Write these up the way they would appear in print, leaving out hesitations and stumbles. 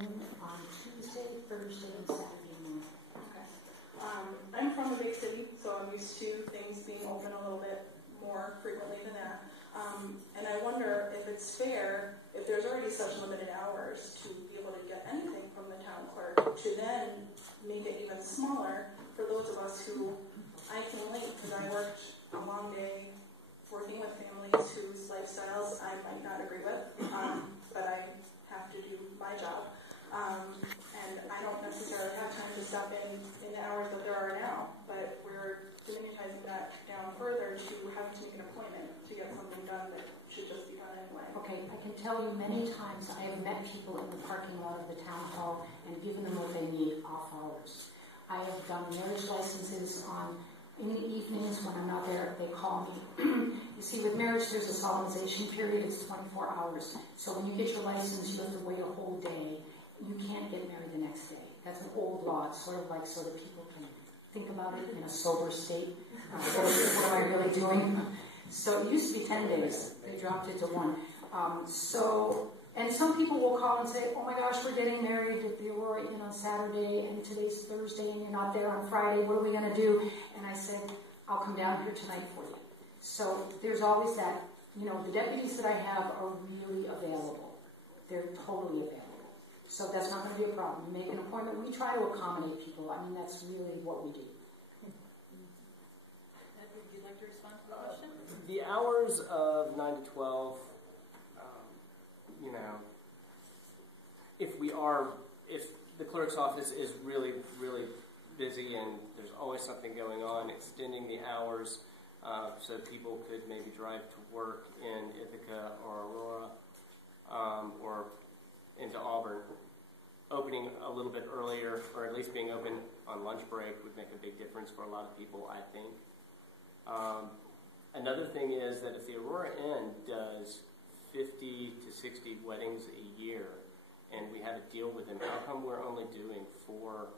noon on Tuesday, Thursday, and Saturday noon. Okay. I'm from a big city, so I'm used to things being open a little bit more frequently than that. And I wonder if it's fair, if there's already such limited hours, to be able to get anything from the town clerk, to then make it even smaller for those of us who, I came late because I worked a long day working with families whose lifestyles I might not agree with, but I have to do my job. And I don't necessarily have time to stop in the hours that there are now, but we're diminishing that down further to having to make an appointment to get something done that should just be done anyway. Okay, I can tell you many times I have met people in the parking lot of the town hall and given them what they need off hours. I have done marriage licenses in the evenings when I'm not there. They call me. You see, with marriage, there's a solemnization period. It's 24 hours. So when you get your license, you have to wait a whole day. You can't get married the next day. That's an old law. It's sort of like so that people can think about it in a sober state. What am I really doing? So it used to be 10 days. They dropped it to 1. And some people will call and say, oh my gosh, we're getting married at the Aurora Inn on Saturday, and today's Thursday, and you're not there on Friday. What are we going to do? And I said, I'll come down here tonight for you. So there's always that. The deputies that I have are really available. They're totally available. So that's not going to be a problem. You make an appointment. We try to accommodate people. I mean, that's really what we do. Ed, would you like to respond to the question? The hours of 9 to 12, if the clerk's office is really, really busy and there's always something going on, extending the hours so people could maybe drive to work in Ithaca or Aurora or into Auburn. Opening a little bit earlier, or at least being open on lunch break, would make a big difference for a lot of people, I think. Another thing is that if the Aurora Inn does 50 to 60 weddings a year, and we have a deal with them, how come we're only doing 4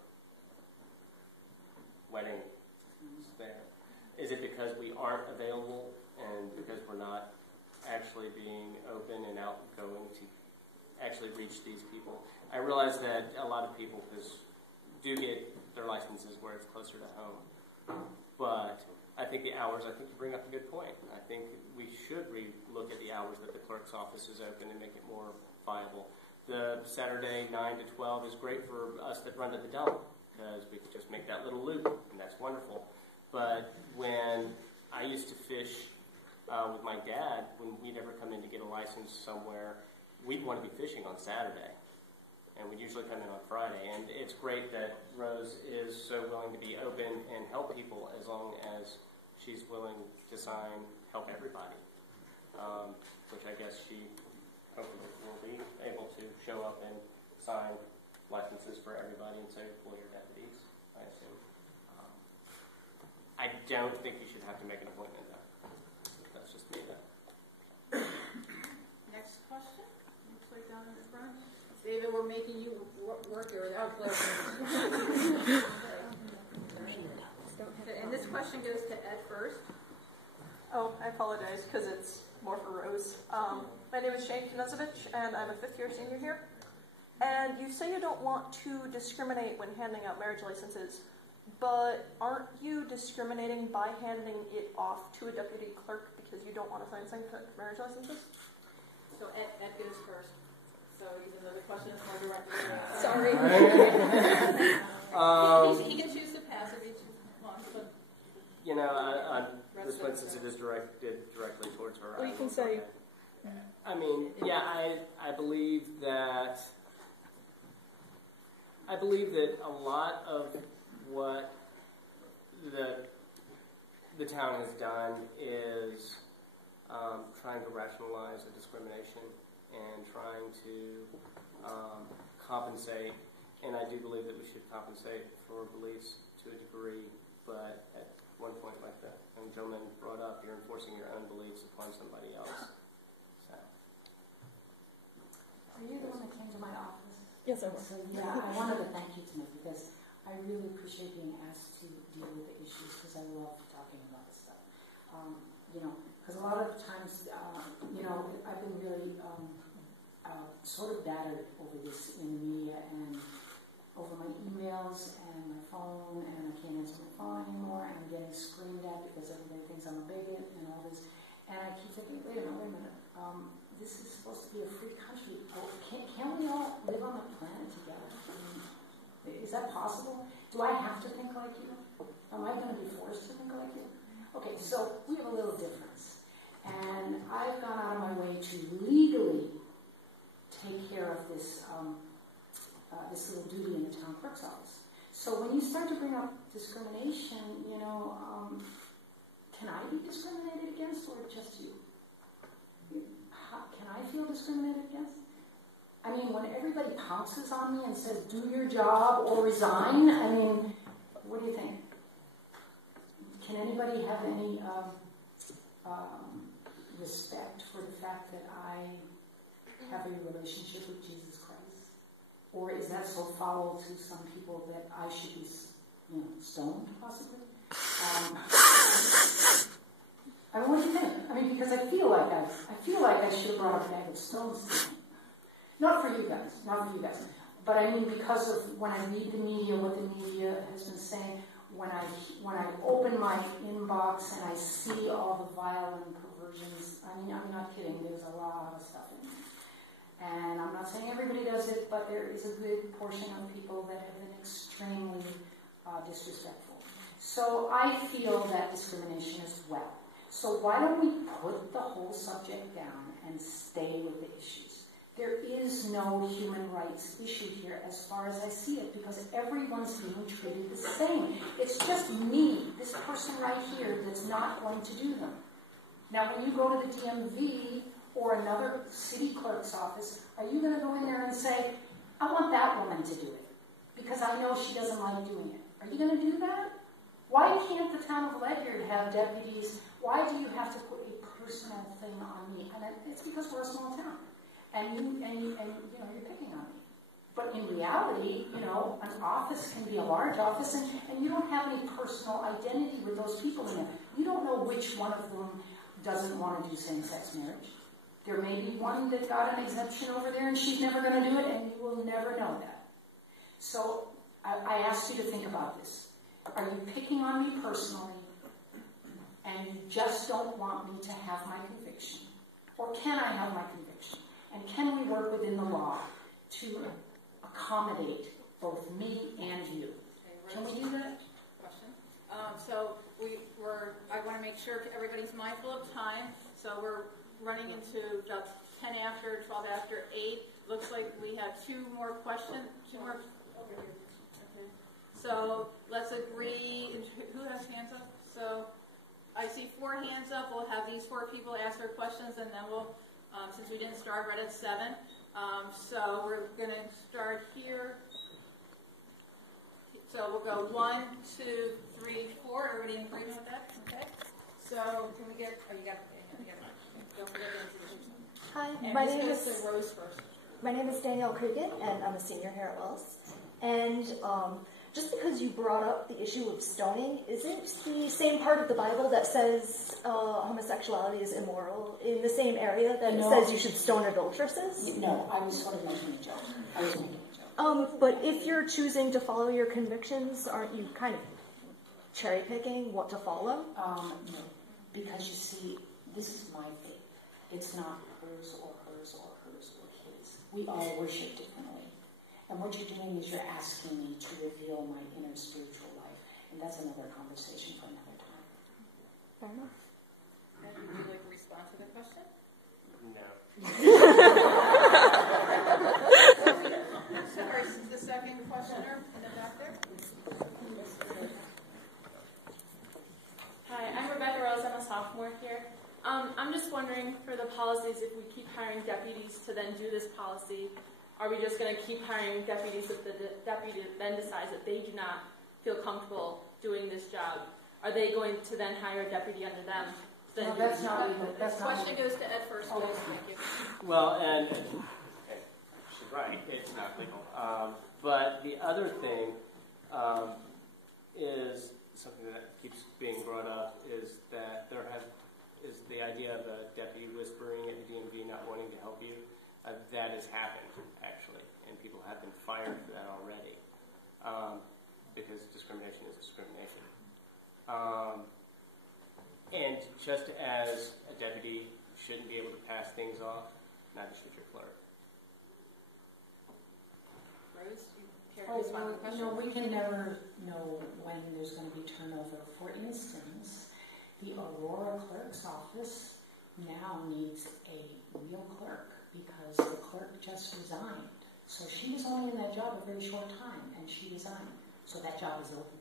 weddings there? Is it because we aren't available and because we're not actually being open and outgoing to actually reach these people? I realize that a lot of people do get their licenses where it's closer to home. But I think you bring up a good point. I think we should look at the hours that the clerk's office is open and make it more viable. The Saturday 9 to 12 is great for us that run to the dump because we can just make that little loop, and that's wonderful. But when I used to fish with my dad, when we'd ever come in to get a license somewhere, we'd want to be fishing on Saturday, and we'd usually come in on Friday. And it's great that Rose is so willing to be open and help people as long as she's willing to help everybody, which I guess she hopefully will be able to show up and sign licenses for everybody and say, well, you're deputies, I assume. I don't think you should have to make an appointment, though. That's just me, though. Next question. Looks like down in the front. David, we're making you work here without pleasure. And this question goes to Ed first. Oh, I apologize because it's more for Rose. My name is Shane Knezovich, and I'm a 5th-year senior here. And you say you don't want to discriminate when handing out marriage licenses, but aren't you discriminating by handing it off to a deputy clerk because you don't want to sign marriage licenses? So Ed goes first. So even though the question is more directly. Sorry. He can choose to pass if he wants, but. This one, since it is directed directly towards her. Well, you can say. I mean, yeah, I believe that a lot of what the town has done is trying to rationalize the discrimination and trying to compensate. And I do believe that we should compensate for beliefs to a degree, but at one point, like the young gentleman brought up, you're enforcing your own beliefs upon somebody else. So. Are you the one that came to my office? Yes, I was. So, yeah, I wanted to thank you tonight because I really appreciate being asked to deal with the issues because I love talking about this stuff. Because a lot of times, I've been really, sort of battered over this in the media and over my emails and my phone, and I can't answer my phone anymore, and I'm getting screamed at because everybody thinks I'm a bigot and all this. And I keep thinking, wait a minute, this is supposed to be a free country. Can't we all live on the planet together? I mean, is that possible? Do I have to think like you? Am I going to be forced to think like you? Okay, so we have a little difference. And I've gone out of my way to legally take care of this this little duty in the town clerk's office. So when you start to bring up discrimination, can I be discriminated against or just you? Can I feel discriminated against? I mean, when everybody pounces on me and says, do your job or resign, I mean, what do you think? Can anybody have any respect for the fact that I have a relationship with Jesus Christ? Or is that so foul to some people that I should be, stoned, possibly? I mean, what do you think? I mean, because I feel like I should have brought a bag of stones to them. Not for you guys. But I mean, because of when I read the media, what the media has been saying, when I open my inbox and I see all the violent perversions, I mean, I'm not kidding, there's a lot of stuff in there. And I'm not saying everybody does it, but there is a good portion of people that have been extremely disrespectful. So I feel that discrimination as well. So why don't we put the whole subject down and stay with the issues? There is no human rights issue here as far as I see it, because everyone's being treated the same. It's just me, this person right here, that's not going to do them. Now, when you go to the DMV or another city clerk's office, are you going to go in there and say, I want that woman to do it, because I know she doesn't like doing it? Are you going to do that? Why can't the town of Ledyard have deputies? Why do you have to put a personal thing on me? And it's because we're a small town. And you're picking on me. But in reality, an office can be a large office, and you don't have any personal identity with those people in there. You don't know which one of them doesn't want to do same-sex marriage. There may be one that got an exemption over there, and she's never going to do it, and you will never know that. So I ask you to think about this. Are you picking on me personally, and you just don't want me to have my conviction? Or can I have my conviction? And can we work within the law to accommodate both me and you? Can we do that? Question. I want to make sure everybody's mindful of time. So we're running into about 10 after, 12 after, 8. Looks like we have 2 more questions. 2 more. Okay. So let's agree. Who has hands up? So I see 4 hands up. We'll have these 4 people ask their questions, and then we'll, since we didn't start right at 7, so we're going to start here. So we'll go 1, 2, 3, 4. Everybody in agreement with that? Okay. So can we get? Oh, you got it. Don't forget to introduce yourself. Hi, And my this name goes is to Rose first. My name is Danielle Cregan, and I'm a senior here at Wells. And just because you brought up the issue of stoning, isn't the same part of the Bible that says homosexuality is immoral in the same area that it says you should stone adulteresses? No, I was sort of making a joke. But if you're choosing to follow your convictions, aren't you kind of cherry-picking what to follow? No, because you see, this is my faith. It's not hers or hers or hers or his. We all worship differently. And what you're doing is you're asking me to reveal my inner spiritual life. And that's another conversation for another time. Fair enough. And would you like to respond to the question? No. So the second questioner in the back there. Hi, I'm Rebecca Rose. I'm a sophomore here. I'm just wondering, for the policies, if we keep hiring deputies to then do this policy, are we just going to keep hiring deputies if the deputy then decides that they do not feel comfortable doing this job? Are they going to then hire a deputy under them? No, that's not even. This question goes to Ed first, please. Thank you. Well, and she's right, it's not legal. But the other thing is something that keeps being brought up is that is the idea of a deputy whispering at the DMV not wanting to help you. That has happened, actually, and people have been fired for that already, because discrimination is discrimination. And just as a deputy shouldn't be able to pass things off, neither should your clerk. Rose, you care to respond to the question? No, we can never know when there's going to be turnover. For instance, the Aurora clerk's office now needs a real clerk because the clerk just resigned. So she was only in that job a very short time, and she resigned. So that job is open.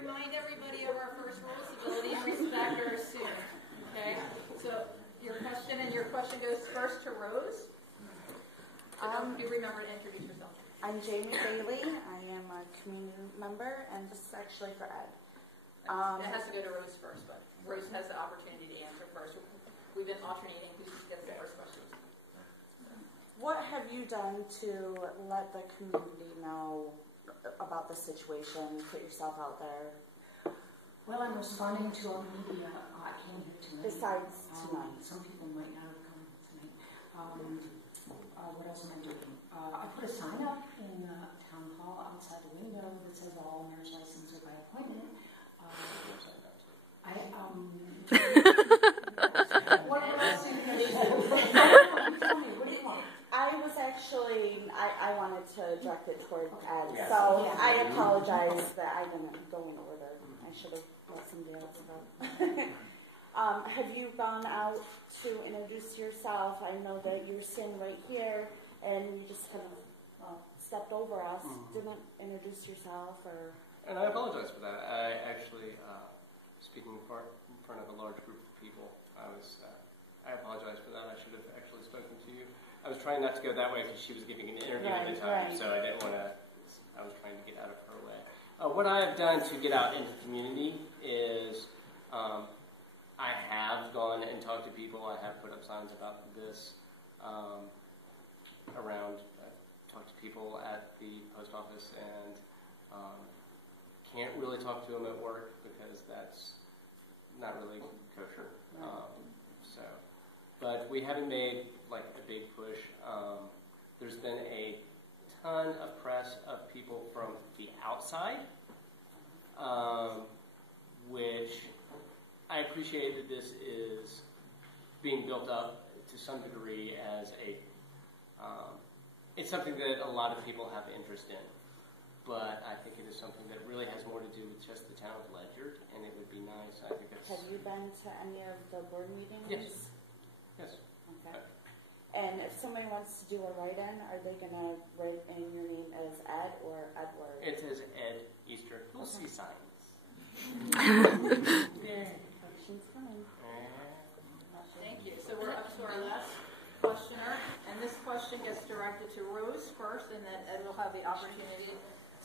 Remind everybody of our first rule of civility and respect are assumed. Okay? So your question goes first to Rose. You remember to introduce yourself. I'm Jamie Bailey. I am a community member, and this is actually for Ed. It has to go to Rose first, but Rose has the opportunity to answer first. We've been alternating who gets the first question. What have you done to let the community know about the situation, put yourself out there? Well, I'm responding to our media. I came here tonight. Besides tonight. Some people might not have come tonight. What else am I doing? I put a sign up in the town hall outside the window that says all marriage licenses are by appointment. What else do you Tell me, what do you want? I was actually, I wanted to direct it toward Ed, Yes. so Yeah. I apologize that I didn't go in order. I should have let somebody else go. Have you gone out to introduce yourself? I know that you're sitting right here, and you just kind of stepped over us, didn't introduce yourself, or... And I apologize for that. I actually, speaking in front of a large group of people, I apologize for that. I should have actually spoken to you. I was trying not to go that way because she was giving an interview at the time, so I didn't want to, I was trying to get out of her way. What I have done to get out into the community is I have gone and talked to people. I have put up signs about this around. I've talked to people at the post office and can't really talk to them at work because that's not really kosher. But we haven't made like a big push. There's been a ton of press of people from the outside, which I appreciate that this is being built up to some degree as it's something that a lot of people have interest in. But I think it is something that really has more to do with just the town of Ledyard, and it would be nice. I think it's. Have you been to any of the board meetings? Yes. Yes. Okay. And if somebody wants to do a write-in, are they going to write in your name as Ed or Edward? It says Ed Easter. You'll see signs. Questions coming. Thank you. So we're up to our last questioner, and this question gets directed to Rose first, and then Ed will have the opportunity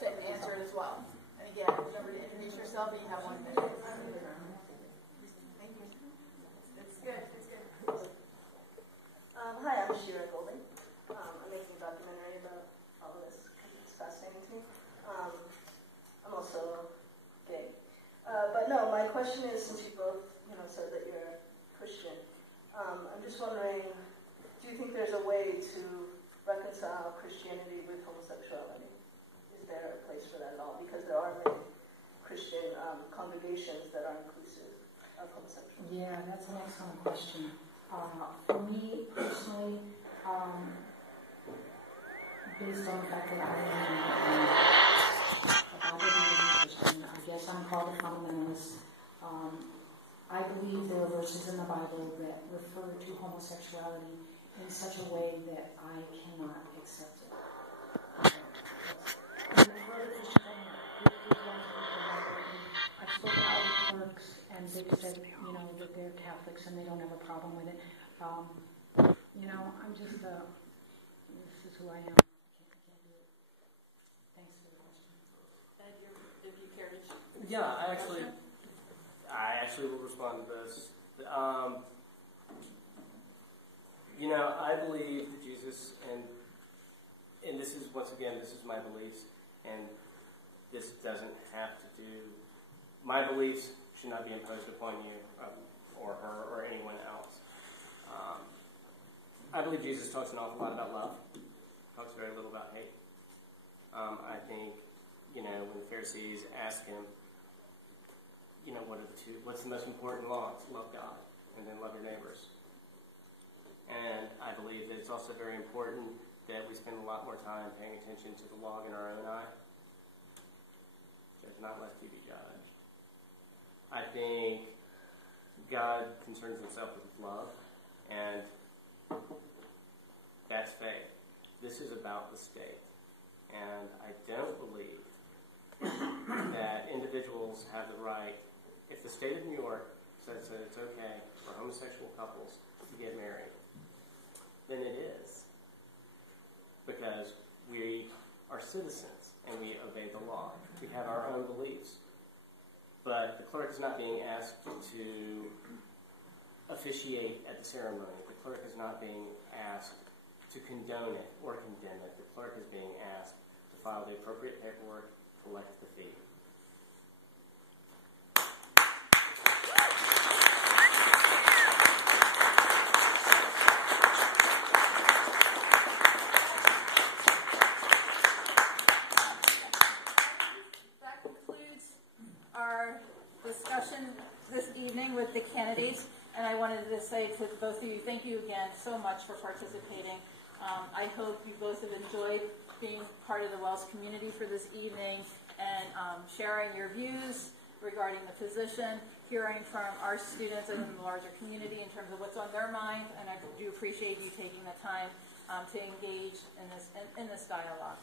to answer it as well. And again, remember to introduce yourself, and you have 1 minute. Thank you. It's good. It's good. Hi, I'm Shira Golding. I'm making a documentary about all of this because it's fascinating to me. I'm also gay. But no, my question is, since you both said that you're Christian, I'm just wondering, do you think there's a way to reconcile Christianity with homosexuality? Is there a place for that at all? Because there are many Christian congregations that are inclusive of homosexuals. Yeah, that's an excellent question. For me personally, based on the fact that I am a Christian, I guess I'm called a fundamentalist. I believe there are verses in the Bible that refer to homosexuality in such a way that I cannot accept it. I've spoken to other clerks, and they've said, that they're Catholics and they don't have a problem with it. I'm just, this is who I am. I can't do it. Thanks for the question. Ed, if you care to. Yeah, I actually will respond to this. I believe that Jesus, and this is, once again, this is my beliefs, and this doesn't have to do, my beliefs should not be imposed upon you or her or anyone else. I believe Jesus talks an awful lot about love. Talks very little about hate. I think, when the Pharisees ask him, what's the most important laws? Love God, and then love your neighbors. And I believe that it's also very important that we spend a lot more time paying attention to the log in our own eye. Judge not lest you be judged. I think God concerns himself with love, and that's faith. This is about the state. And I don't believe that individuals have the right, if the state of New York says that it's okay for homosexual couples to get married, then it is. Because we are citizens and we obey the law. We have our own beliefs. But the clerk is not being asked to officiate at the ceremony. The clerk is not being asked to condone it or condemn it. The clerk is being asked to file the appropriate paperwork, collect the fee. That concludes our discussion this evening with the candidates. And I wanted to say to both of you, thank you again so much for participating. I hope you both have enjoyed being part of the Wells community for this evening and sharing your views regarding the position, hearing from our students and the larger community in terms of what's on their mind. And I do appreciate you taking the time to engage in this dialogue.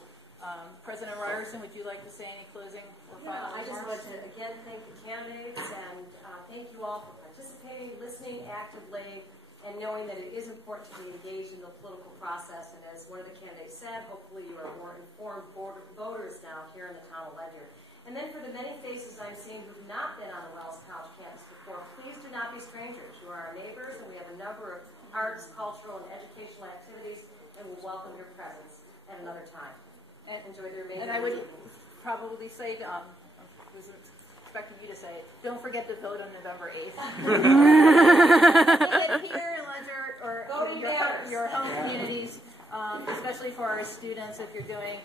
President Ryerson, would you like to say any closing or final I just remarks? want to again thank the candidates and thank you all for participating, listening actively, and knowing that it is important to be engaged in the political process. And as one of the candidates said, hopefully you are more informed voters now here in the town of Ledyard. And then for the many faces I'm seeing who've not been on the Wells College campus before, please do not be strangers. You are our neighbors, and we have a number of arts, cultural, and educational activities, and we'll welcome your presence at another time. And enjoy the remainder. And I would probably say, I wasn't expecting you to say it, don't forget to vote on November 8th. Here in Ledyard or your home communities, especially for our students, if you're doing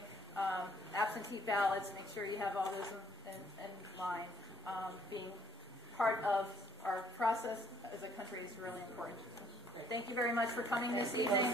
absentee ballots, make sure you have all those in line. Being part of our process as a country is really important. Thank you very much for coming this evening.